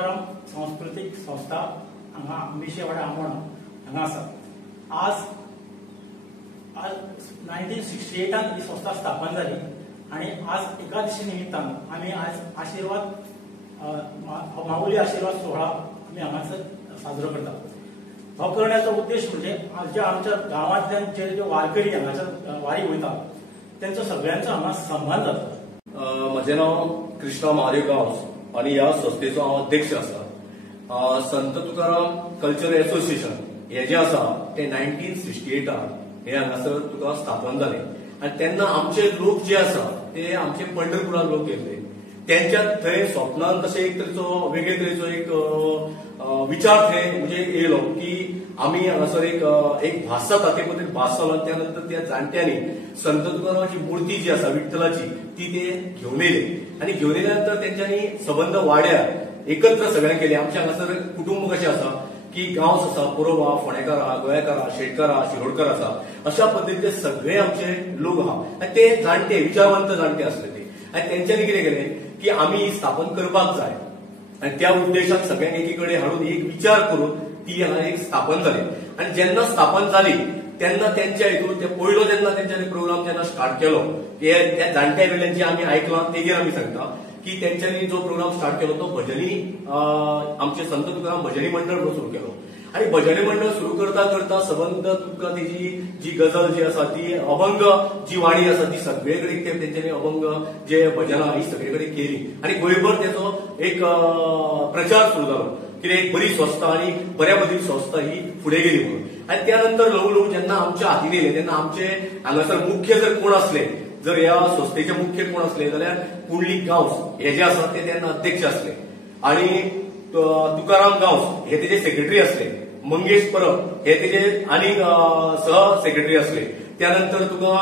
तुकाराम सांस्कृतिक संस्था हांगा अंबिशे वाड्यार आमोणा हांगा आसा। आज 1968 ही संस्था स्थापन जाली आणि आज एकादशी निमित्तान आम्ही आज आशीर्वाद माऊली आशीर्वाद सोहळा आम्ही हांगासर साजरो करतात। हो करण्याचा उद्देश म्हणजे जे आमच्या गावांतल्यान जे वारकरी हांगासर वारी वयतात त्यांचा सगळ्यांचा हांगा सन्मान जाता। म्हजें नाव कृष्णा महादेव गांवस आणि ह्या संस्थेचो हांव अध्यक्ष आसा। संत तुकाराम कल्चरल एसोसिएशन हे जे आसा ते 1968 हे हांगासर तुका स्थापन जाले आणि तेन्ना आमचे लोक जे आसा ते आमचे पंढरपुरात लोक येयले। त्यांच्या थंय स्वप्नान तशें एक तरेचो वेगळे तरेचो एक विचार थंय म्हणजे येयलो की आम्ही हांगासर एक भास जाता ते बद्दल भास जालो। त्यानंतर त्या जाणट्यांनी संत तुकारामाची मूर्ती जी आसा विठ्ठलाची ती ते घेवन येयले आणि घेवन येयल्यानंतर त्यांच्यानी संबंध वाड्यार एकत्र सगळ्यांक केले। आमच्या हांगासर कुटुंब कशें आसा की गांवस आसा, पुरोवा, फोंडेकारां, गोंयकारां, शेटकारां, शिरोडकर आसा, अशा पद्दतीचे सगळे आमचे लोक आहा आणि ते जाणटे विचारवंत जाणटे आसले ते आणि तेंच्यांनी कितें केलें की आमी स्थापन करपाक जाय आणि त्या उद्देशान सगळ्यांक एकीकडे हाडून एक विचार करून ती हांगा एक स्थापन जाली आणि जेन्ना स्थापन जाली तेन्ना त्यांच्या हितून ते पयलो जेन्ना तेंच्यांनी प्रोग्राम जेन्ना स्टार्ट केलो त्या जाणट्या कडल्यान जे आमी आयकलां तेजेर आमी सांगता की त्यांच्यानी जो प्रोग्राम स्टार्ट केलो तो भजनी आमचे संत तुकाराम भजनी मंडळ म्हणून सुरू केलो आणि भजनी मंडळ सुरू करता करता संबंध तुका तेजी जी गजल जी आसा ती अभंग जी वाणी आसा ती सगळेकडे तेंच्यांनी अभंग जे भजनां ही सगळेकडे केली आणि गोंयभर तेचो एक प्रचार सुरू जालो कितें एक बरी संस्था आणि बऱ्या बरी संस्था ही फुडें गेली म्हणून। आणि त्यानंतर ल्हवू जेन्ना आमच्या हातीन येयले तेन्ना आमचे हांगासर मुख्य जर कोण असले जर ह्या संस्थेचे मुख्य कोण असले जाल्यार पुंडलीक गांवस हे जे आसा ते तेन्ना अध्यक्ष असले आणि तुकाराम गांवस हे तेजे सेक्रेटरी असले, मंगेश परब हे तेजे आनी सह सेक्रेटरी असले। त्यानंतर तुका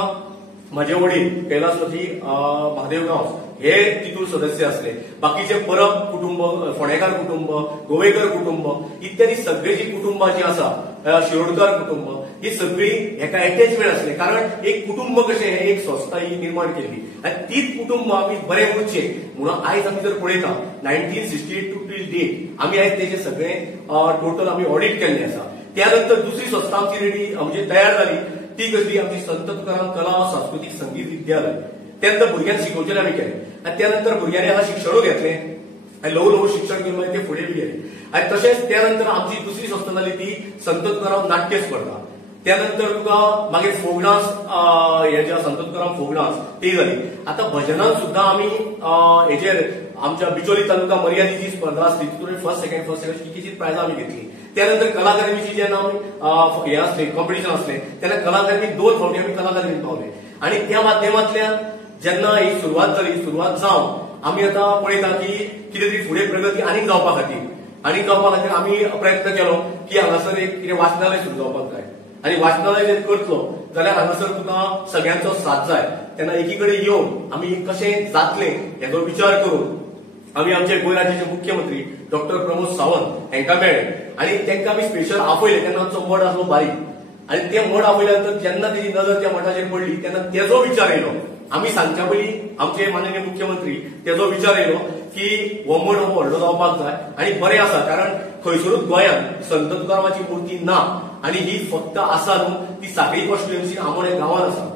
माझे वडील कैलासवासी महादेव गांवस हे तितून सदस्य असले। बाकीचे परब कुटुंब, फोंडेकार कुटुंब, गोवेकर कुटुंब इत्यादी सगळे जी कुटुंबा जी आसा, शिरोडकर कुटुंब ही सगळी एका अटॅचमेंट असले कारण एक कुटुंब कशें हे एक संस्था ही निर्माण केली आणि तीच कुटुंब आमी बरे उरचे म्हणून आयज आमी जर पळयता 1968 टू टील डेट आमी आयज तेजे सगळे टोटल आमी ऑडिट केल्ले आसा। त्यानंतर दुसरी संस्था आमची रेडी म्हणजे तयार जाली ती कसली आमची संत तुकाराम कला सांस्कृतिक संगीत विद्यालय। त्यानंतर भुरग्यांक शिकोवचें आमी केलें आणि त्यानंतर भुरग्यांनी हांगा शिक्षणूय घेतलें आणि ल्हवू शिक्षण घेवन मागीर ते फुडें बी गेले आणि तशेंच त्यानंतर आमची दुसरी संस्था जाली ती संत तुकाराम नाट्य स्पर्धा। त्यानंतर तुका मागीर फोक डान्स हे जे संत तुकाराम फोक डान्स ती जाली। आता भजनान सुद्धा आमी हेजेर आमच्या बिचोली तालुका मर्यादेची स्पर्धा आसली तितून फर्स्ट सेकंड कितीची प्रायझां आमी घेतली। त्यानंतर कला अकादमीची जेन्ना हे असले कॉम्पिटिशन असले तेन्ना कला अकादमीक 2 फावटी आमी कला अकादमीक पावले आणि त्या माध्यमांतल्यान जेन्ना ही सुरवात जाली सुरवात जावन आमी आतां पळयता की कितें तरी फुडें प्रगती आनीक जावपा खातीर आमी प्रयत्न केलो की हांगासर एक कितें वाचनालय सुरू जावपाक जाय आणि वाचनालय जर करतलो जाल्यार हांगासर तुका सगळ्यांचो साथ जाय। तेन्ना एकीकडे येवन आमी कशें जातलें हेचो विचार करून आमी आमचे गोंय राज्याचे मुख्यमंत्री डॉक्टर प्रमोद सावंत हांकां मेळ्ळे आणि तांकां आमी स्पेशल आपयले। तेन्ना आमचो मठ आसलो बारीक आणि ते मठ आपयल्यानंतर जेन्ना तेजी नजर त्या मठाचेर पडली तेन्ना तेजो विचार येयलो। आमी सांगच्या पयलीं आमचे माननीय मुख्यमंत्री तेजो विचार येयलो की हो मठ हो व्हडलो जावपाक जाय आणि बरें आसा कारण खंयसरूच गोंयांत संत तुकारामाची मूर्ती ना आणि ही फक्त आसा न्हू ती साखळी कॉन्स्टिट्युएन्सी आमोणे गांवांत आसा।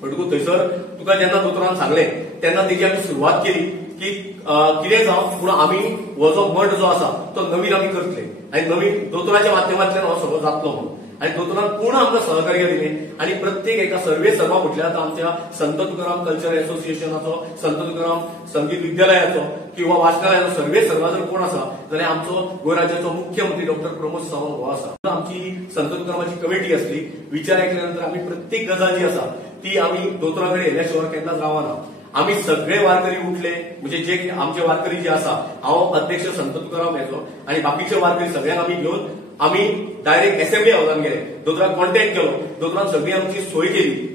म्हणटकूच थंयसर तुका जेन्ना दोतोरान सांगलें तेन्ना तेजी आमी सुरवात केली की कितें जावं पूण आमी हो जो मठ जो आसा तो नवीन आमी करतले आणि नवीन दोतोराच्या माध्यमांतल्यान हो सगळो जातलो म्हणून आणि दोतोरान पूर्ण आमकां सहकार्य दिलें आणि प्रत्येक एका सर्वे सर्वा म्हटल्यार आमच्या संत तुकाराम कल्चरल एसोसिएशनाचो, संत तुकाराम संगीत विद्यालयाचो किंवा वाचनालयाचो सर्वे सर्वा जर कोण आसा जाल्यार आमचो गोंय राज्याचो मुख्यमंत्री डॉक्टर प्रमोद सावंत हो आसा। आमची संत तुकारामाची कमिटी आसली। विचार ऐकल्यानंतर आमी प्रत्येक गजाल जी आसा ती आमी दोतोरा कडेन येयल्या शिवाय केन्नाच रावना। आमी सगळे वारकरी उठले म्हणजे जे आमचे वारकरी जे आसा हांव अध्यक्ष संत तुकाराम हेचो आणि बाकीचे वारकरी सगळ्यांक आमी घेवन आमी डायरेक्ट असेंब्ली हावजान गेले। दोतोराक कॉन्टॅक्ट केलो, दोतोरान सगळी आमची सोय केली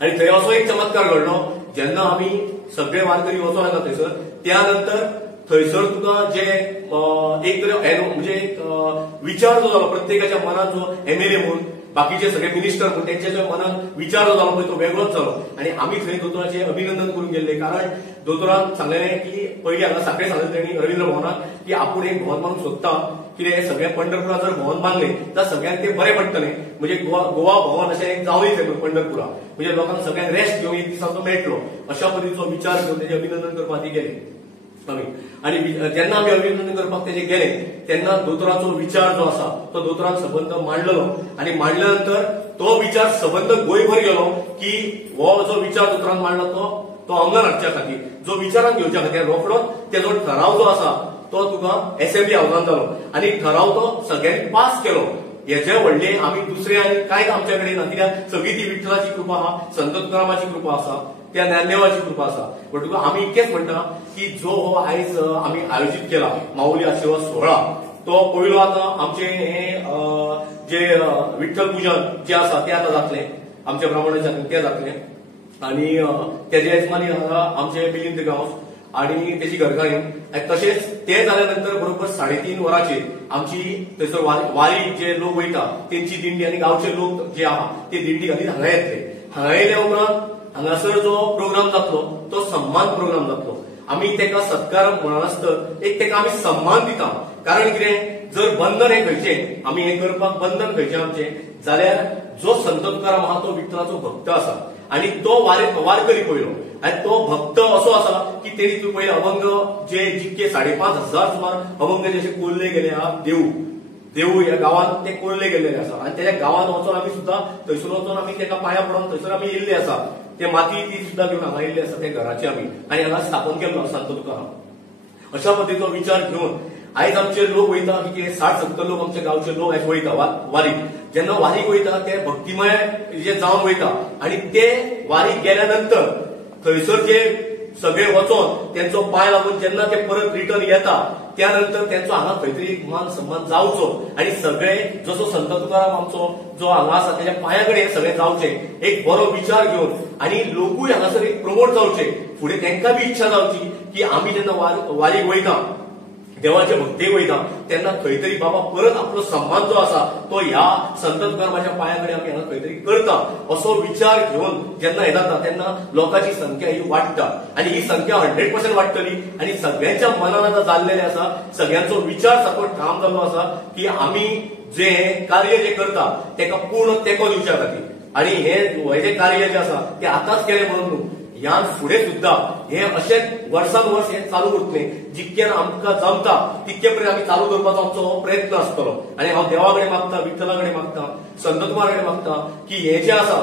आणि थंय असो एक चमत्कार घडलो जेन्ना आमी सगळे वारकरी वचून आयला थंयसर त्यानंतर थंयसर तुका जे एक तरी म्हणजे विचार जो जालो प्रत्येकाच्या मनात जो MLA म्हणून बाकीचे सगळे मिनिस्टर पण त्यांच्या जो मनात विचार झालो पळय तो वेगळोच जालो आणि आमी थंय दोतोराचे अभिनंदन करून गेल्ले कारण दोतोरान सांगलें की पयलीं हांगा साखळे सांगलें तेणी रवींद्र भवनात की आपूण एक भवन बांदूंक सोदता कितें सगळ्या पंढरपुरात जर भवन बांदलें जाल्यार सगळ्यांक ते बरें पडटलें म्हणजे गोवा भवन अशें एक जावंच जाय पंढरपुरा म्हणजे लोकांक सगळ्यांक रेस्ट घेवंक एक दिसाचो मेळटलो अशा पद्दतीचो विचार घेवन तेजें अभिनंदन करपाक ती गेले आनी जेन्ना आमी अभिनंदन करपाक तेजे गेले तेन्ना दोतोराचो विचार जो आसा तो दोतोरान सबंद मांडलेलो आनी मांडल्या नंतर तो विचार सबंद गोंयभर गेलो की हो जो विचार दोतोरान मांडला तो अंमलान हाडच्या खातीर जो विचारान घेवच्या खातीर रोखडो तेजो ठराव जो आसा तो तुका असेंब्ली हावसान जालो आनी ठराव तो सगळ्यांनी पास केलो हेजे व्हडले आमी दुसरे आनी कांयच आमच्या कडेन ना कित्याक सगळी ती विठ्ठलाची कृपा आहा संत तुकारामाची कृपा आसा त्या ज्ञानदेवाची कृपा आसा पण तुका आमी इतकेंच म्हणटा की जो हो आयज आमी आयोजीत केला माऊली आशिर्वाद सोहळा तो पयलो आतां आमचे हे जे विठ्ठल पुजन जे आसा ते आतां जातलें आमच्या ब्राह्मणाच्या ते जातलें आनी तेजे येजमानी आसा आमचे मिलिंद गांव आणि त्याची घरकान्नी तशेंच ते जाल्या नंतर बरोबर 3:30 वरांचेर आमची थंयसर वारी जे लोक वयता तेंची दिंडी आनी गांवचे लोक जे आहा ते दिंडी घालीत हांगा येतले हांगा येयल्या उपरांत हांगासर जो प्रोग्राम जातलो तो सम्मान प्रोग्राम जातलो आमी तेका सत्कार म्हणनासतना एक तेका आमी सम्मान दिता कारण कितें जर बंधन हें खंयचें आमी हें करपाक बंधन खंयचें आमचें जाल्यार जो संत तुकाराम आहा तो विठ्ठलाचो भक्त आसा आनी तो वारकरी पयलो आनी तो भक्त असो आसा की तेणी तूं पळय अभंग जे जितके 5,500 सुमार अभंग जे कोल्ले गेले आहा देवू ह्या गांवांत ते कोल्ले गेल्ले आसा आनी त्या गांवांत वचून आमी सुद्दां थंयसर वचून आमी तेका पांयां पडोन थंयसर आमी येयल्ले आसा ते माती ती सुद्दां घेवन हांगा येयल्ले आसा त्या घराचे आमी आनी हांगा स्थापन केल्लो संत तुकाराम अशा पद्दतीचो विचार घेवन आयज आमचे लोक वयता की 60-70 लोक आमच्या गांवचे लोक वयता वारीक जेन्ना वारीक वयता ते भक्तिमय जे जावन वयता आनी ते वारीक गेल्या नंतर थंयसर जे सगळे वचोन तेंचो पांय लागून जेन्ना ते परत रिटर्न येता त्यानंतर तेंचो हांगा खंय तरी मान सन्मान जावचो आनी सगळे जसो संत तुकाराम आमचो जो हांगा आसा तेज्या पांया कडेन सगळे जावचे एक बरो विचार घेवन आनी लोकूय हांगासर एक प्रमोट जावचे फुडें तेंकां बी इच्छा जावची की आमी जेन्ना वारीक वयता देवाच्या भक्तेक वयता तेन्ना खंय तरी बाबा परत आपलो सम्मान जो आसा तो ह्या संत तुकारामाच्या पांया कडेन आमी हांगा खंय तरी करता असो विचार घेवन जेन्ना हे जाता तेन्ना लोकांची संख्या ही वाडटा आनी ही संख्या 100% वाडटली आनी सगळ्यांच्या मनान आतां जाल्लेले आसा सगळ्यांचो विचार सकट ठाम जाल्लो आसा की आमी जे कार्य जे करता तेका पूर्ण तेंको दिवच्या खातीर आनी हे जे कार्य जे आसा ते आतांच केलें म्हणून न्हू ह्या फुडें सुद्दां हे अशें वर्सान वर्स हे चालू उरतलें जितकें आमकां जमता तितके पर्यंत आमी चालू करपाचो आमचो हो प्रयत्न आसतलो आनी हांव देवा कडेन मागता विठ्ठला कडेन मागता संत तुकारा कडेन मागता की हे जे आसा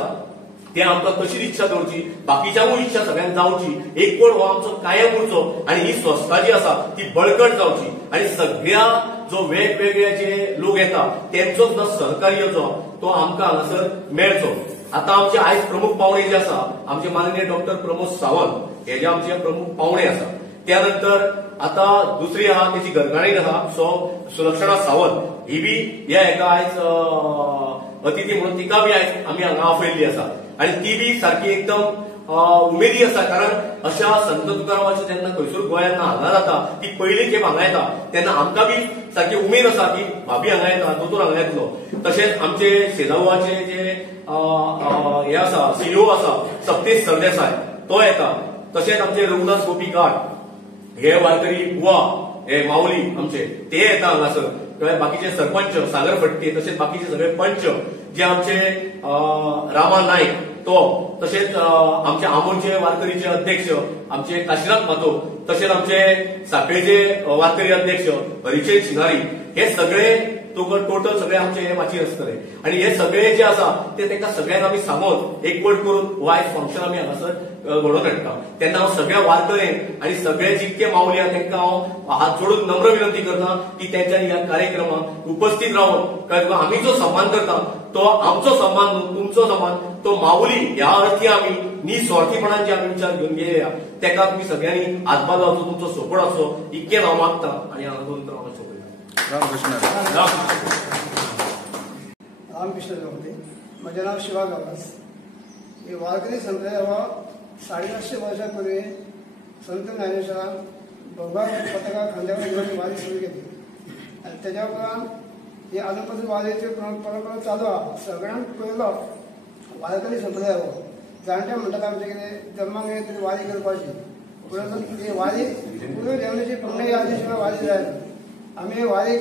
ते आमकां तशीच इच्छा दवरची बाकीच्यांकूय इच्छा सगळ्यांक जावची एकवट हो आमचो कायम उरचो आनी ही संस्था जी आसा ती बळकट जावची आनी सगळ्या जो वेगवेगळे जे लोक येता तेंचो सुद्दां सहकार्य जो तो आमकां हांगासर मेळचो आता आमचे आयज प्रमुख पावणे जे आसा आमचे माननीय डॉक्टर प्रमोद सावंत हे जे आमचे प्रमुख पावणे आसा त्यानंतर आता दुसरी आहा तेची घरकान्नी आहा सो सुलक्षणा सावंत ही बी ह्या हेका आयज अतिथी म्हणून तिका बी आयज आमी हांगा आपयल्ली आसा आनी ती बी सारकी एकदम उमेदी आसा कारण अशा संत तुकारामाचे जेन्ना खंयसर गोंयांत हांगा जाता ती पयली खेप हांगा येता तेन्ना आमकां बी सारकी उमेद आसा की भाभी हांगा येता दोतोर हांगा येतलो तशेंच आमचे शेजावाचे जे हे आसा सीईओ आसा सप्तेश सरदेसाय तो येता तशेंच आमचे रघुनाथ गोपी घाट हे वारकरी बुवा हे माऊली आमचे ते येता हांगासर बाकीचे सरपंच सागर फडटे तशेंच बाकीचे सगळे पंच जे आमचे रामा नायक तो तशेंच आमचे आमोणचे वारकरीचे अध्यक्ष आमचे काशीनाथ मातो तशेंच आमचे साखळेचे वारकरी अध्यक्ष हरिचंद शिंगारी हे सगळे टोटल सगळे आमचे हे वाचीर आसतले आनी हे सगळे जे आसा ते तेका सगळ्यांक आमी सांगून एकवट करून हो आयज फंक्शन आमी हांगासर घडोवन हाडटा तेन्ना हांव सगळ्या वारकऱ्यांक आनी सगळे जितके माऊली आहा तांकां हांव हात जोडून नम्र विनंती करता की तेंच्यांनी ह्या कार्यक्रमाक उपस्थित रावन कारण आमी जो सन्मान करता तो आमचो सन्मान न्हू तुमचो सन्मान तो माऊली ह्या अर्थी आमी निस्वार्थीपणान जे आमी विचार घेवन गेल्या तेका तुमी सगळ्यांनी हातभार लावचो तुमचो सपोर्ट आसचो इतकें हांव मागता आनी हांगा दोन तर हांव सोपयता रामकृष्ण जयंती म्हजें नांव शिवा गावस ही वारकरी संप्रदाय हो 550 वर्सां पूर्वी संत ज्ञानेश्वरान भगवान पताका खांद्यावर घेवन वारी सुरू केली आनी तेज्या उपरांत ही आजूपासून वारीची परंपरा चालू आहे. सगळ्यांत पयलो वारकरी संप्रदाय हो. जाणटे म्हणटात आमचे कितें जन्माक येत तरी वारी करपाची, पूण ती वारी पुरो देवनाची पुण्य यादी शिवाय वारी जायना. आमी वारी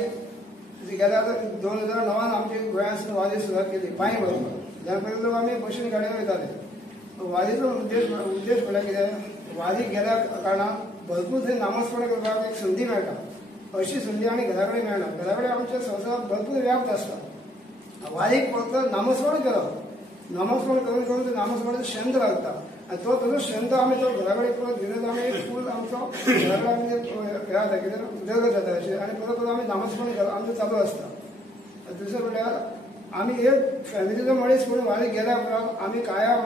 गेल्या 2009 आमची गोंयांत वारी सुरवात केली पांय बरोबर. ज्या पयलीं लोक आमी बशीन गाडयेन वयताले. वारीचो उद्देश म्हळ्यार कितें, वारीक गेल्या कारणान भरपूर थंय नामस्मरण करपाक एक संदी मेळटा. अशी संदी आनी घरा कडेन मेळना. घरा कडेन आमच्या संवसारांत भरपूर व्याप्त आसता. वारीक फक्त नामस्मरण करप, नामस्मरण करून करून ते नामस्मरण शेंद लागता. आनी तो तसो शेंद आमी तो घरा कडेन परत घेवन आमी फूल आमचो घरा कडेन आमी हे जाता कितें उदरगत जाता अशें. आनी परत परत आमी नामस्मरण करप आमचें चालू आसता. दुसरें म्हणल्यार आमी एक फॅमिलीचो मनीस म्हणून वारीक गेल्या उपरांत आमी काया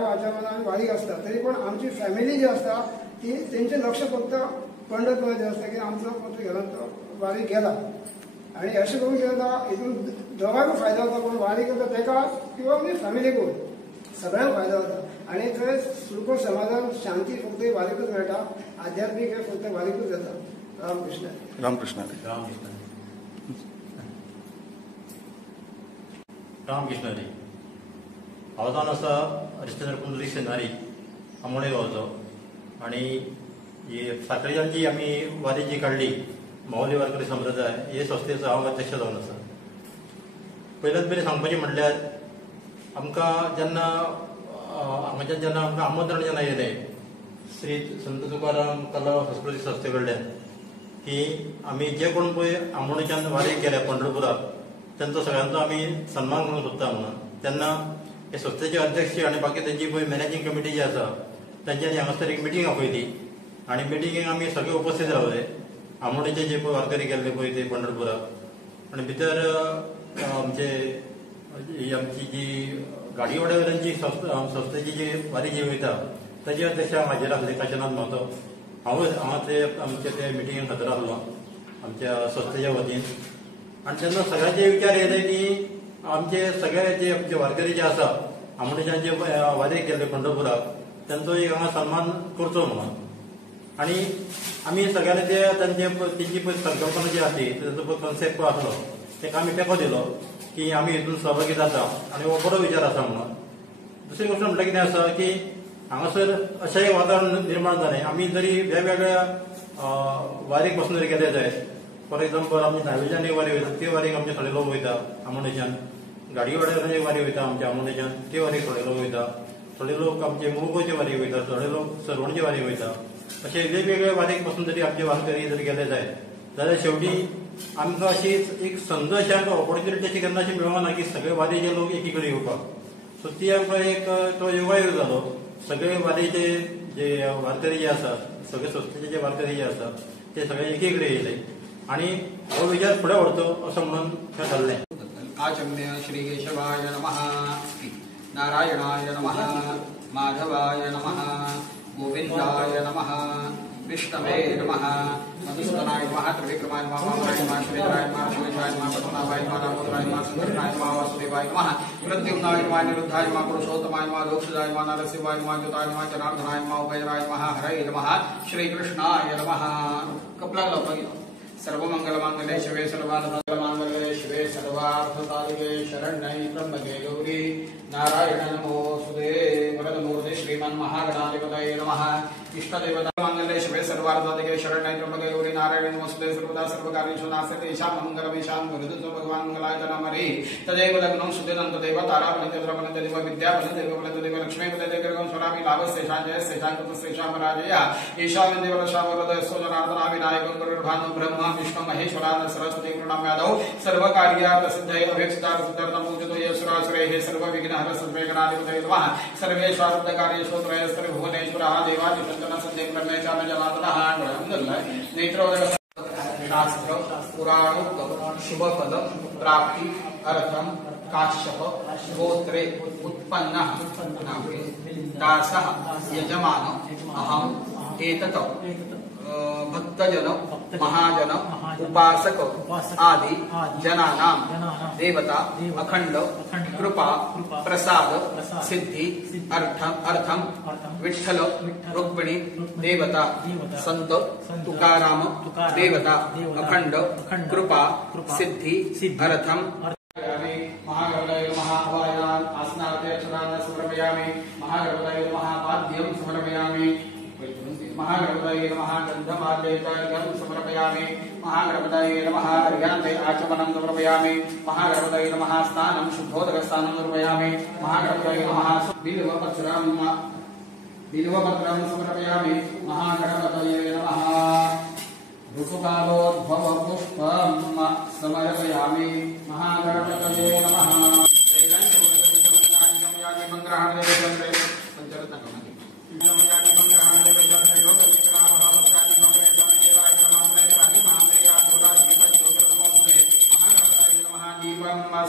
वाचा मनान आमी वारीक आसता. तरी पूण आमची फॅमिली जी आसता ती तेंचें लक्ष फक्त पंढरपुराचेर आसता की आमचो फक्त घरांत तो वारीक गेला. आनी अशें करून कितें जाता, हितून दोगांयकूय फायदो जाता. पूण वारीक करता तेका किंवा आमी फॅमिलीकूय सगळ्यांक फायदो जाता. आनी थंय सुरकोर समाजान शांती फक्त वारीकूच मेळटा. आध्यात्मीक हे फक्त वारीकूच जाता. रामकृष्ण रामकृष्ण रामकृष्ण रामकृष्ण हरी. हांव जावन आसा हरिश्चंद्र पुंडलीक शेनारी, आमोणे गांवचो. आनी ही साखळेच्यान जी आमी वारी जी काडली माऊली वारकरी संप्रदाय, हे संस्थेचो हांव अध्यक्ष जावन आसा. पयल्याच पयलीं सांगपाचें म्हणल्यार आमकां जेन्ना आमकां आमंत्रण जेन्ना येलें श्री संत तुकाराम कला संस्कृती संस्थे कडल्यान की आमी जे कोण पळय आमोणेच्यान वारीक गेल्या पंढरपुराक त्यांचो सगळ्यांचो आमी सन्मान करूंक सोदता म्हणून, तेन्ना हे संस्थेचे अध्यक्ष आनी बाकी तेंची पळय मॅनेजींग कमिटी जी आसा तेंच्यांनी हांगासर एक मिटींग आपयली. आनी मिटिंगेक आमी सगळे उपस्थित रावले. आमोणेचे जे पळय वारकरी गेल्ले पळय ते पंढरपुराक. आनी भितर आमची जी गाडी वड्यावयल्यान जी संस्थेची जी वारी जी वयता ताचे अध्यक्ष हाजीर आसले काशीनाथ महतो. हांगा ते आमचे ते मिटिंगेक हजर आसलो आमच्या संस्थेच्या वतीन. आनी तेन्ना सगळ्यांचे विचार येले की आमचे सगळे जे आमचे वारकरी जे आसा आमोणेच्यान जे वारीक गेल्ले पंढरपुराक तेंचो एक हांगा सन्मान करचो म्हणून. आनी आमी सगळ्यांनी तेंची पळय संकल्पना जी आसली तेजो पळय कॉन्सेप्ट आसलो तेका आमी तेंको दिलो की आमी हितून सहभागी जाता. आनी हो बरो विचार आसा म्हणून. दुसरी गोष्ट म्हणल्यार कितें आसा की हांगासर अशेंय वातावरण निर्माण जालें. आमी जरी वेगवेगळ्या वारीक पासून जरी गेले जायत, फॉर एक्झाम्पल आमी धावेच्यान एक वारी वयता ती वारीक आमचे थोडे लोक वयता आमोणेच्यान. गाडी वाड्यार एक वारी वयता आमच्या आमोणेच्यान ती वारीक थोडे लोक वयता. थोडे लोक आमचे मुळगांवचे वारीक वयता, थोडे लोक सरवणचे वारीक वयता. अशे वेगवेगळे वारीक पासून जरी आमचे वारकरी जरी गेले जायत जाल्यार शेवटी आमकां अशी एक संद अशी आमकां ऑपॉर्च्युनिटी अशी केन्ना अशी मेळना की सगळे वारीचे लोक एकी कडेन येवपाक. सो ती आमकां एक तो योगायोग जालो. सगळे वारीचे जे वारकरी जे आसात, सगळे संस्थेचे जे वारकरी जे आसात ते सगळे एकी कडेन येयले आनी हो विचार फुडें व्हरचो असं म्हणून हें थारलें. आचम्य श्री केशवाय नमः, नारायणाय नमः, माधवाय नमः, गोविंदाय नमः, विष्णवे नमः, मधुसूदनाय नमः, त्रिविक्रमाय नमः, वामनाय नमः, श्रीधराय नमः, शिवेशाय नमः, पद्मनाभाय नमः, दामोदराय नमः, सुंदराय नमः, वासुदेवाय नमः, प्रद्युम्नाय नमः, निरुद्धाय नमः, पुरुषोत्तमाय नमः, दोक्षदाय नमः, नरसिंहाय नमः, ज्योताय नमः, जनार्दनाय नमः, उभयराय नमः, हरये नमः, श्रीकृष्णाय नमः. कपला लोक सर्वमंगलमांगल्ये शिवे सर्वार्थमांगल्ये शिवे सर्वार्थसाधिके शरण्ये त्र्यंबके गौरी नारायण नमोस्तुते. वरदमूर्ते श्रीमन्महागणाधिपतये नमः. इष्टदेवता मांगल्ये शिवे सर्वार्थसाधिके शरण्ये त्र्यंबके गौरी नारायण नमोस्तुते. सर्वदा सर्वकार्येषु नास्ते ईशान मंगलम् ईशान वरदतो भगवान् मंगलाय नमः. तदेव लग्नं सुदिनं तदेव तारापणिते द्रवणते देव विद्यापणिते देवपणिते देव लक्ष्मीपणिते देवगं स्वरामि लाभस्तेषां जयस्तेषां कृतस्तेषां पराजया ईशान देवरशावरदस्तो जनार्दना विनायकं गुरुर्भानु ब्रह्मा विष्णु महेश्वरान सरस्वती प्रणम यादव सर्व कार्यार्थ सिद्धये अभीष्टार्थ सिद्धार्थं पूजितो येशुरासुरे हे सर्व विघ्नहर सर्वविघ्नाधिपतये नमः. सर्वेश्वरार्थ कार्येषु त्रयस्तर भुवनेश्वरः देवादिचन्दन सन्देह ब्रह्मेचान जनार्दनः. नेत्रोदय शास्त्र पुराणोक्त शुभपद प्राप्ति अर्थम काश्यप गोत्रे उत्पन्नः दासः यजमान अहम एतत् भक्तजन महाजन उपासक आदि जनानां देवता देवता, अखंड अखंड, कृपा कृपा, प्रसाद प्रसाद, सिद्धि सिद्धि, अर्थम अर्थम, विठ्ठल विठ्ठल, रुक्मिणी रुक्मिणी, देवता देवता, संत संत, तुकाराम तुकाराम, देवता देवता, अखंड अखंड, कृपा कृपा, सिद्धि सिद्धि, अर्थम अर्थ- महागणपतये नमः हवायान् आसनार्थे अक्षरान् समर्पयामि महागणपतये नमः पाद्यं समर्पयामि महागणपतये नमः गन्धमाल्यैकं समर्पयामि महागणपतये नमः अर्घ्यान्ते आचमनं समर्पयामि महागणपतये नमः स्नानं शुद्धोदकस्नानं समर्पयामि महागणपतये नमः बिल्वपत्रं समर्पयामि महागणपतये नमः ऋतुकालोद्भव पुष्पं समर्पयामि महागणपतये नमः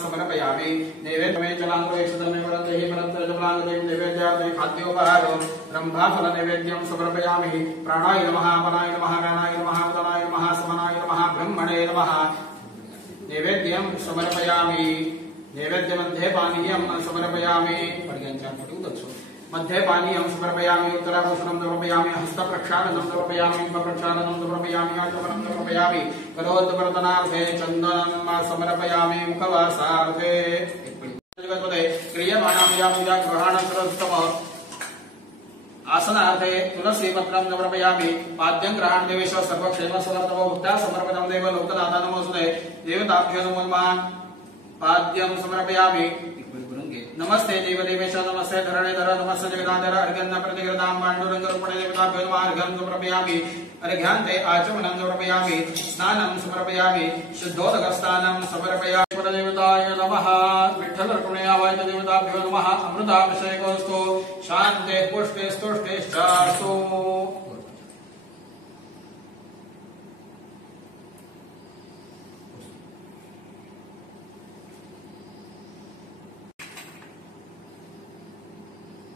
समर्पयामि नैवेद्यमे चलाङ्गोक्षतमे वरदेहि परन्तरजपलाङ्गदेव नैवेद्यार्थे खाद्योपहारो ब्रह्माफल नैवेद्यं समर्पयामि प्राणाय नमः अपनाय नमः गानाय नमः उदनाय नमः समनाय नमः ब्रह्मणे नमः नैवेद्यं समर्पयामि नैवेद्यमध्ये पानीयं समर्पयामि मध्ये पानीयं समर्पयामि उत्तराभूषणं समर्पयामि हस्तप्रक्षालनं समर्पयामि मुखप्रक्षालनं समर्पयामि आचमनं समर्पयामि करोद्वर्तनार्थे चन्दनं समर्पयामि मुखवासार्थे जगत्पते क्रियमाणां या पूजा ग्रहणसरस्तम आसनार्थे तुलसीपत्रं समर्पयामि पाद्यं ग्रहणदेवेश सर्वक्षेमसमर्थमो भक्ता समर्पितं देव लोकनाथा नमोऽस्तुते देवताभ्यो नमो नमः पाद्यं समर्पयामि नमस्ते देवदेवेश नमस्ते धरणेधर नमस्ते जगदाधर अर्घ्यं प्रतिगृतां पाण्डुरङ्गरूपणे देवताभ्यो नमः अर्घ्यं समर्पयामि अर्घ्यान्ते आचमनं समर्पयामि स्नानं समर्पयामि शुद्धोदकस्नानं समर्पयामि परदेवताय नमः विठ्ठलरुक्मिण्यावाय देवताभ्यो नमः अमृताभिषेकोऽस्तु शान्तिः पुष्टिः स्तुष्टिश्चास्तु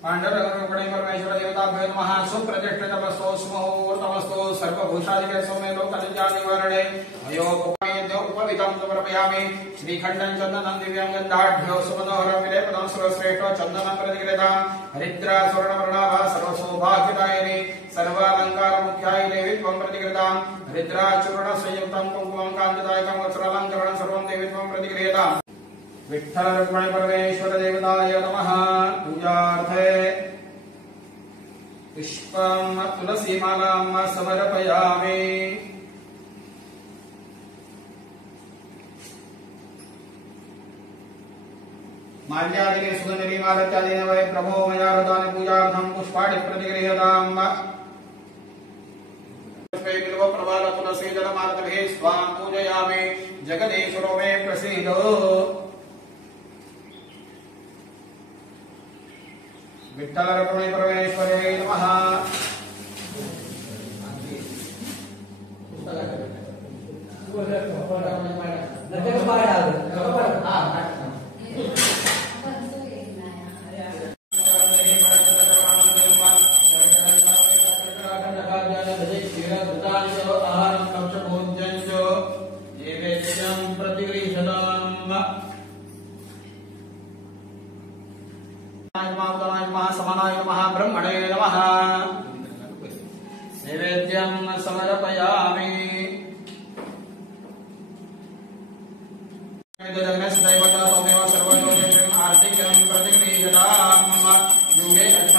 पाण्डुरङ्गरूपणे परमेश्वर देवताभ्यो नमः सुप्रतिष्ठितमस्तु स्मोर्तमस्तु सर्वभूषादिके सौम्ये लोकनित्यानिवारणे अयोपमेद्यो उपवितं समर्पयामि श्रीखण्डं चन्दनं दिव्यं गन्धाढ्यो सुमनोहरं विलेपनं सर्वश्रेष्ठो चन्दनं प्रतिगृहीतां हरिद्रा स्वर्णवर्णाभा सर्वसौभाग्यदायिनी सर्वालङ्कारमुख्याय देवी त्वं प्रतिगृहीतां हरिद्रा चूर्णसंयुक्तं कुङ्कुमं काञ्चदायकं वस्त्रालङ्करणं सर्वं देवी त्वं प्रतिगृहीताम् विठ्ठल रुक्मिणी परमेश्वर देवताय नमः पूजार्थे पुष्पं तुलसीमालां समर्पयामि माल्यादिके सुगन्धनिमालत्यादिन वै प्रभो मया रतानि पूजार्थं पुष्पाणि प्रतिगृह्यताम् बिल्व प्रवाल तुलसी जलमालतभिः स्वां पूजयामि जगदीश्वरो मे प्रसीद विठ्ठल रुक्मिणी परमेश्वरे नमः समानाय नमः ब्रह्मणे नमः नैवेद्यं समर्पयामि आर्तिकं प्रतिगृह्यताम् युगे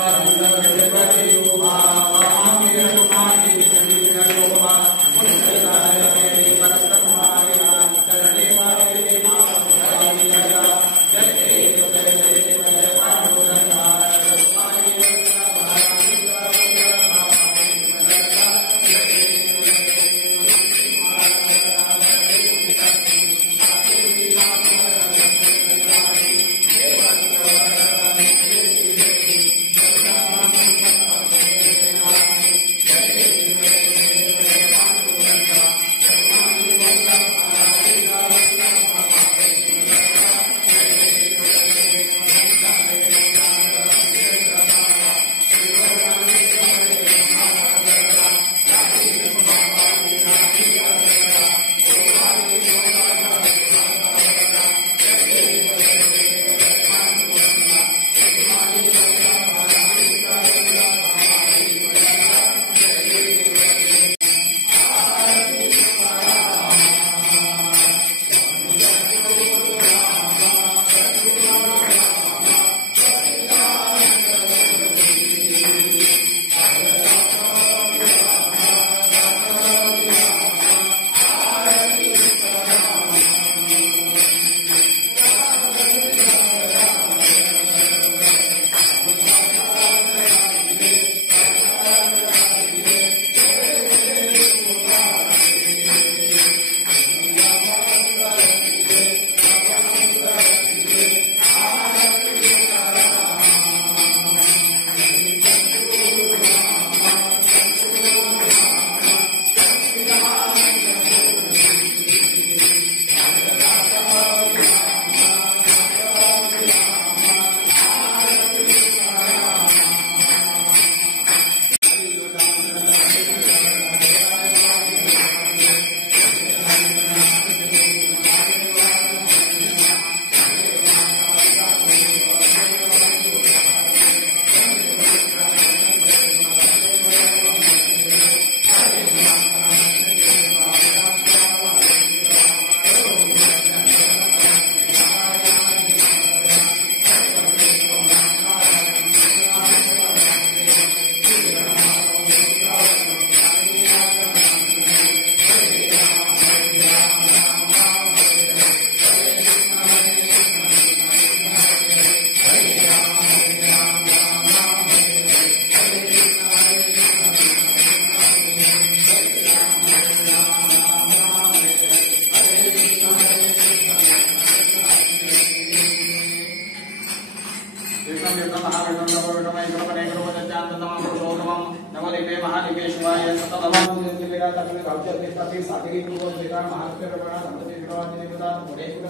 नवदेवे महादेवे शिवाय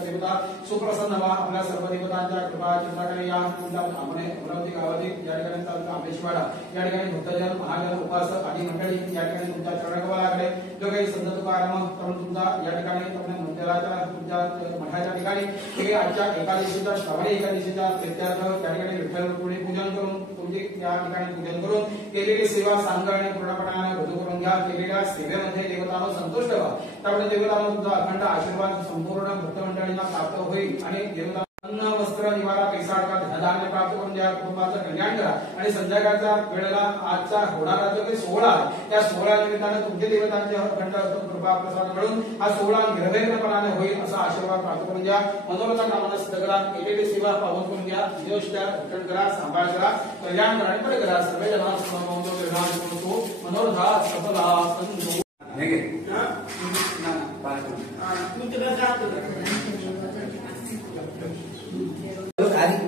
देवता सुप्रसन्न व्हा आपल्या सर्व देवतांच्या कृपा चिंताकडे या आपण अमरावती गावातील या ठिकाणी तालुका आंबेशिवाडा या ठिकाणी भक्तजन महाजन उपासक आदी मंडळी या ठिकाणी तुमच्या चरणकमलाकडे जो काही संत तुकाराम तरुण तुमचा या ठिकाणी मंदिराच्या तुमच्या मठाच्या ठिकाणी हे आजच्या एकादशीच्या श्रावणी एकादशीच्या प्रित्यर्थ त्या ठिकाणी विठ्ठल रुक्मिणी पूजन करून तुमची या ठिकाणी पूजन करून केलेली सेवा सांगणे पूर्णपणाने रजू करून घ्या केलेल्या सेवेमध्ये देवतांना संतुष्ट व्हा त्यामुळे देवतांना तुमचा अखंड आशीर्वाद संपूर्ण भक्त मंडळींना प्राप्त होईल आणि देवता अन्न वस्त्र निवारा पैसा धनधान्य प्राप्त करून द्या कुटुंबाचं कल्याण करा आणि संध्याकाळच्या वेळेला आजचा होणारा जो काही सोहळा आहे त्या सोहळ्या निमित्ताने तुमचे देवतांचे अखंड कृपा प्रसाद मिळून हा सोहळा निर्भयपणाने होईल असा आशीर्वाद प्राप्त करून द्या मनोरथा कामाला सिद्ध करा केलेली सेवा पावन करून घ्या देवष्टा रक्षण करा सांभाळ करा कल्याण करा आणि बरे करा सर्व जनांना मनोरथा सफला संतो आधी